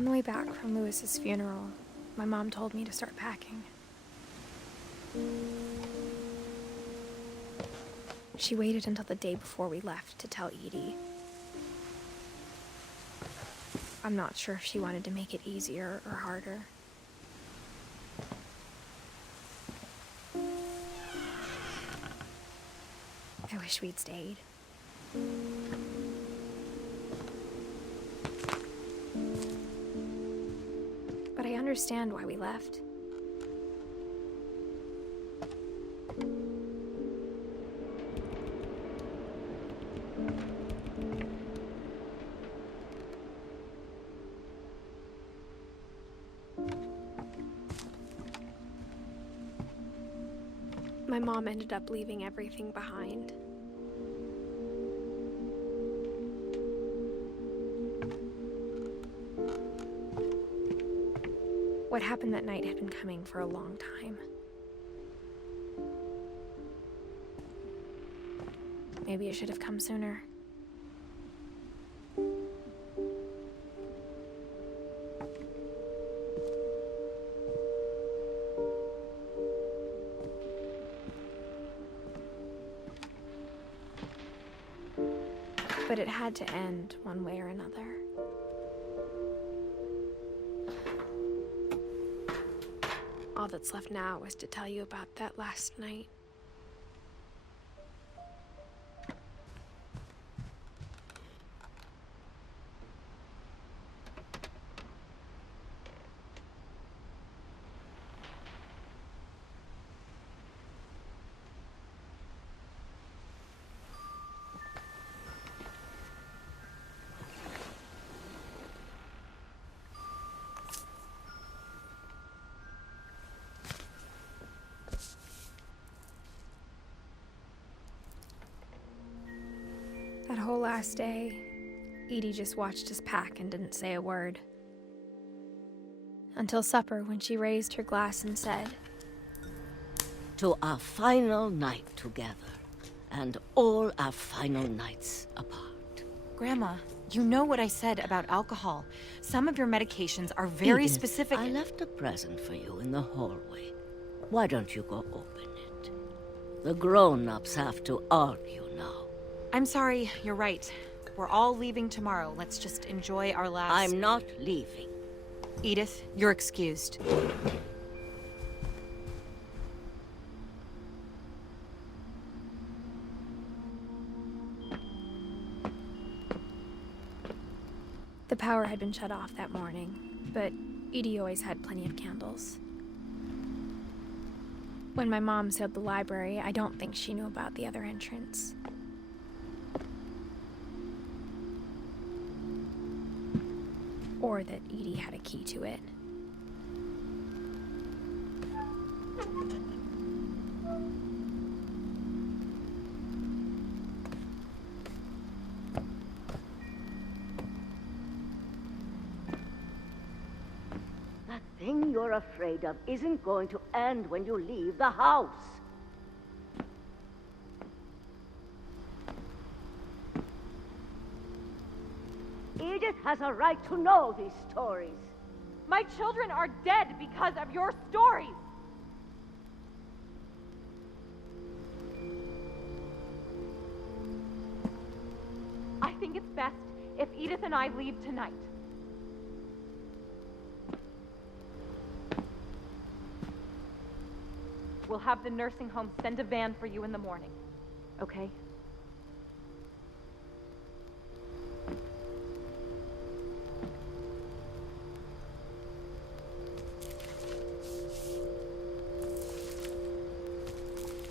On the way back from Lewis's funeral, my mom told me to start packing. She waited until the day before we left to tell Edie. I'm not sure if she wanted to make it easier or harder. I wish we'd stayed. But I understand why we left. My mom ended up leaving everything behind. What happened that night had been coming for a long time. Maybe it should have come sooner. But it had to end one way or another. All that's left now is to tell you about that last night. That whole last day, Edie just watched us pack and didn't say a word. Until supper, when she raised her glass and said, "To our final night together, and all our final nights apart." Grandma, you know what I said about alcohol. Some of your medications are very Edith, specific. I left a present for you in the hallway. Why don't you go open it? The grown-ups have to argue now. I'm sorry, you're right. We're all leaving tomorrow. Let's just enjoy our last... I'm not leaving. Edith, you're excused. the power had been shut off that morning, but Edie always had plenty of candles. When my mom sealed the library, I don't think she knew about the other entrance. Or that Edie had a key to it. That thing you're afraid of isn't going to end when you leave the house. Edith has a right to know these stories. My children are dead because of your stories! I think it's best if Edith and I leave tonight. We'll have the nursing home send a van for you in the morning, okay?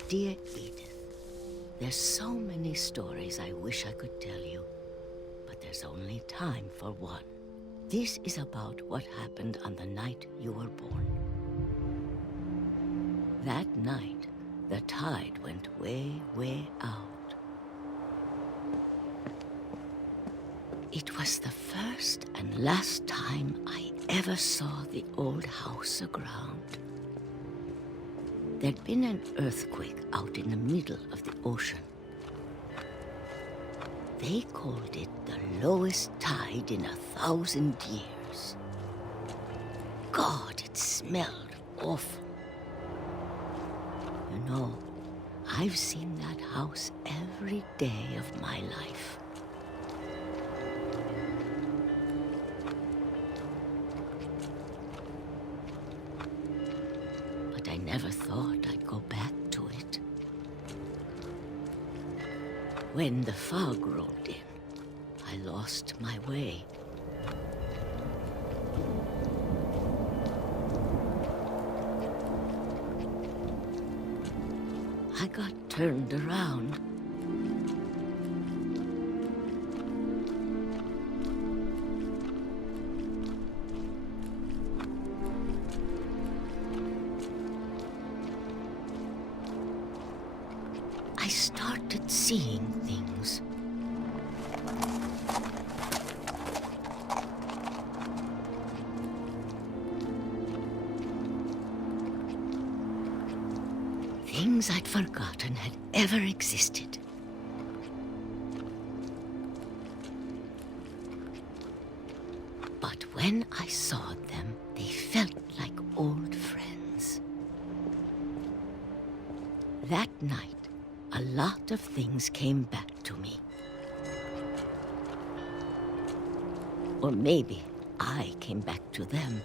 Dear Edith, there's so many stories I wish I could tell you, but there's only time for one. This is about what happened on the night you were born. That night, the tide went way, way out. It was the first and last time I ever saw the old house aground. There'd been an earthquake out in the middle of the ocean. They called it the lowest tide in 1,000 years. God, it smelled awful. You know, I've seen that house every day of my life. But I never thought I'd go back to it. When the fog rolled in, I lost my way. I got turned around. I started seeing things. Things I'd forgotten had ever existed. But when I saw them, they felt like old friends. That night, a lot of things came back to me. Or maybe I came back to them.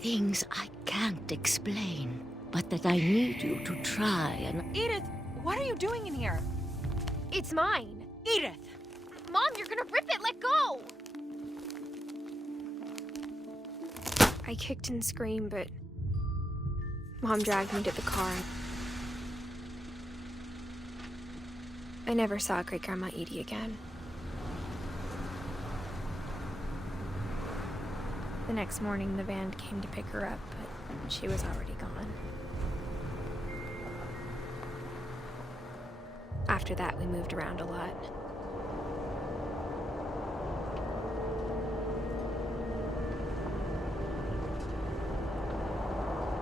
Things I can't explain, but that I need you to try and... Edith, what are you doing in here? It's mine. Edith! Mom, you're gonna rip it! Let go! I kicked and screamed, but Mom dragged me to the car. I never saw Great-Grandma Edie again. The next morning, the van came to pick her up, but she was already gone. After that, we moved around a lot.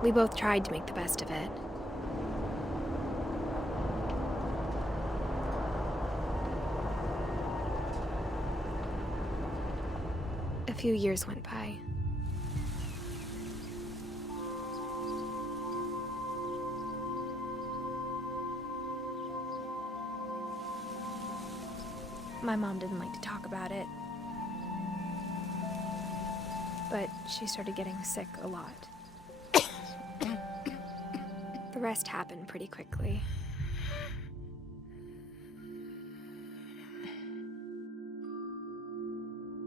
We both tried to make the best of it. A few years went by. My mom didn't like to talk about it, but she started getting sick a lot. The rest happened pretty quickly.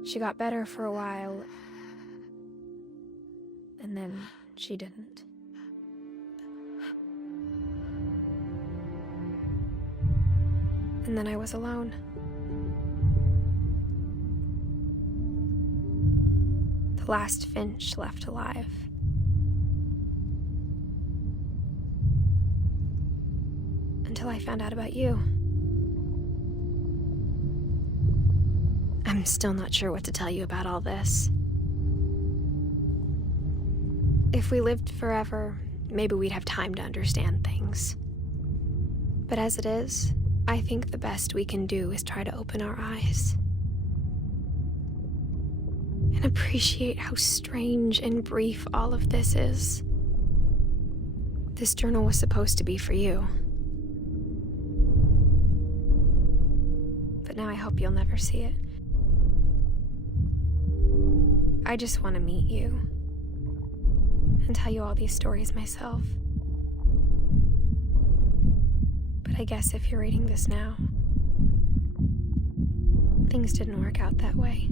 She got better for a while, and then she didn't. And then I was alone. The last Finch left alive. Until I found out about you. I'm still not sure what to tell you about all this. If we lived forever, maybe we'd have time to understand things. But as it is, I think the best we can do is try to open our eyes. And appreciate how strange and brief all of this is. This journal was supposed to be for you. But now I hope you'll never see it. I just want to meet you and tell you all these stories myself. But I guess if you're reading this now, things didn't work out that way.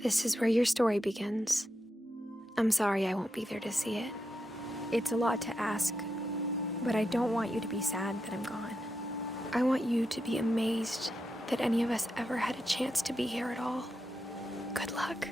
This is where your story begins. I'm sorry I won't be there to see it. It's a lot to ask, but I don't want you to be sad that I'm gone. I want you to be amazed that any of us ever had a chance to be here at all. Good luck.